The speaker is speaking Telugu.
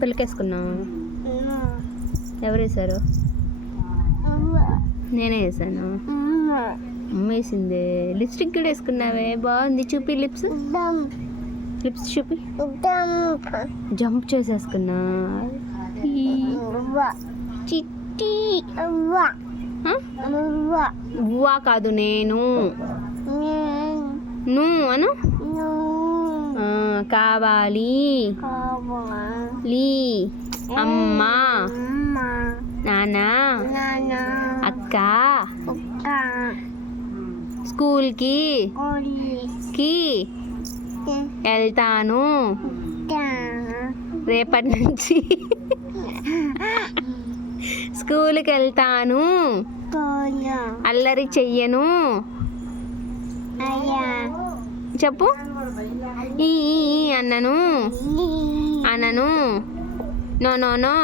పెళ్ళికేసుకున్నావు? ఎవరు వేశారు? నేనే వేసాను. అమ్మ వేసిందే. లిప్స్టిక్ కూడా వేసుకున్నావే, బాగుంది. చూపి లిప్స్ చూపి. జంప్ చేసేసుకున్నా. చిట్టి ఉవ్వా కాదు, నేను నువ్వు అను. కావాలి లీ అమ్మ నాన్న అక్క స్కూల్కి వెళ్తాను రేపటి నుంచి. స్కూల్కి వెళ్తాను, అల్లరి చెయ్యను. చెప్పు. ఈ అన్నను నో నో నో